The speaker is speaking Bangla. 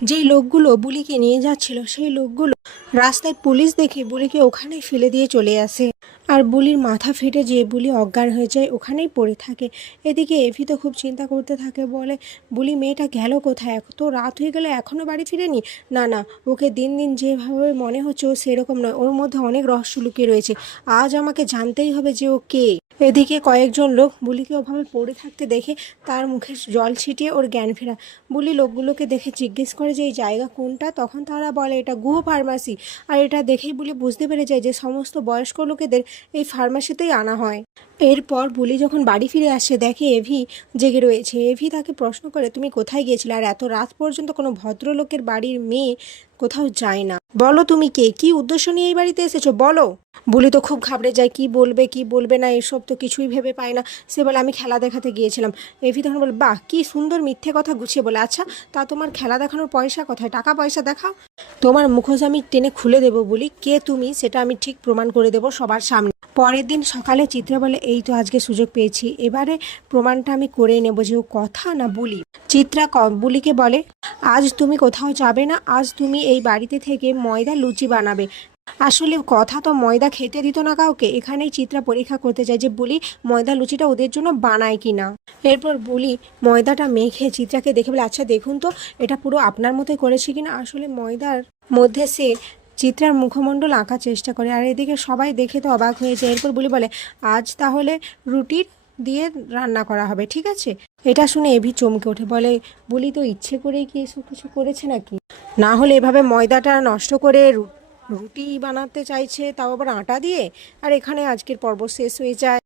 যেই লোকগুলো বুলিকে নিয়ে যাচ্ছিল, সেই লোকগুলো রাস্তায় পুলিশ দেখে বুলিকে ওখানেই ফেলে দিয়ে চলে আসে। আর বুলির মাথা ফেটে যেয়ে বুলি অজ্ঞান হয়ে যায়, ওখানেই পড়ে থাকে। এদিকে এভি তো খুব চিন্তা করতে থাকে, বলে, বুলি, মেয়েটা গেল কোথায়? তো রাত হয়ে গেলে এখনও বাড়ি ফিরেনি? না না, ওকে দিন দিন যেভাবে মনে হচ্ছে ও সেরকম নয়। ওর মধ্যে অনেক রহস্য লুকিয়ে রয়েছে। আজ আমাকে জানতেই হবে যে ও কে। এদিকে কয়েকজন লোক বুলিকে ওভাবে পড়ে থাকতে দেখে তার মুখে জল ছিটিয়ে ওর জ্ঞান ফেরা। বুলি লোকগুলোকে দেখে জিজ্ঞেস করে যে, এই জায়গা কোনটা? তখন তারা বলে, এটা গুহ ফার্মাসি। আর এটা দেখেই বুলি বুঝতে পেরে যায় যে, সমস্ত বয়স্ক লোকেদের এই ফার্মাসিতেই আনা হয়। এরপর বুলি যখন বাড়ি ফিরে আসে, দেখে এভি জেগে রয়েছে। এভি তাকে প্রশ্ন করে, তুমি কোথায় গিয়েছিলে? আর এত রাত পর্যন্ত কোনো ভদ্রলোকের বাড়ির মেয়ে কোথাও যায় না। বলো তুমি কে? কি উদ্দেশ্য নিয়ে এই বাড়িতে এসেছ? বলো। বলি তো খুব ঘাবড়ে যায়, কি বলবে কি বলবে না, এসব তো কিছুই ভেবে পায় না। সে বলে, আমি খেলা দেখাতে গিয়েছিলাম। এভি তখন বলে, বাহ, কি সুন্দর মিথ্যে কথা গুছিয়ে বলে। আচ্ছা তা তোমার খেলা দেখানোর পয়সা কোথায়? টাকা পয়সা দেখাও। তোমার মুখোশ আমি টেনে খুলে দেবো বলি। কে তুমি সেটা আমি ঠিক প্রমাণ করে দেবো সবার সামনে। পরের দিন সকালে চিত্রা বলে, এই তো আজকে সুযোগ পেয়েছি। এবারে প্রমাণটা আমি করে নেব যে ও কথা না বুলি। চিত্রা বুলিকে বলে, আজ তুমি কোথাও যাবে না। আজ তুমি এই বাড়িতে থেকে ময়দা, লুচি বানাবে। আসলে কথা তো ময়দা খেতে দিত না কাউকে। এখানেই চিত্রা পরীক্ষা করতে চায় যে, বলি, ময়দা, লুচিটা ওদের জন্য বানায় কি না? এরপর বলি ময়দাটা মেখে চিত্রাকে দেখে বলে আচ্ছা দেখুন তো, এটা পুরো আপনার মতোই করেছে কিনা আসলে ময়দার মধ্যে সে চিত্রার মুখমণ্ডল আঁকার চেষ্টা করে। আর এদিকে সবাই দেখে তো অবাক হয়েছে এরপর বলি বলে, আজ তাহলে রুটি দিয়ে রান্না করা হবে, ঠিক আছে? এটা শুনে এভি চমকে ওঠে। বলে, বলি তো ইচ্ছে করে কি এসব কিছু করেছে নাকি? না হলে এভাবে ময়দাটা নষ্ট করে রুটি বানাতে চাইছে, তাও আবার আটা দিয়ে? আর এখানে আজকের পর্ব শেষ হয়ে যায়।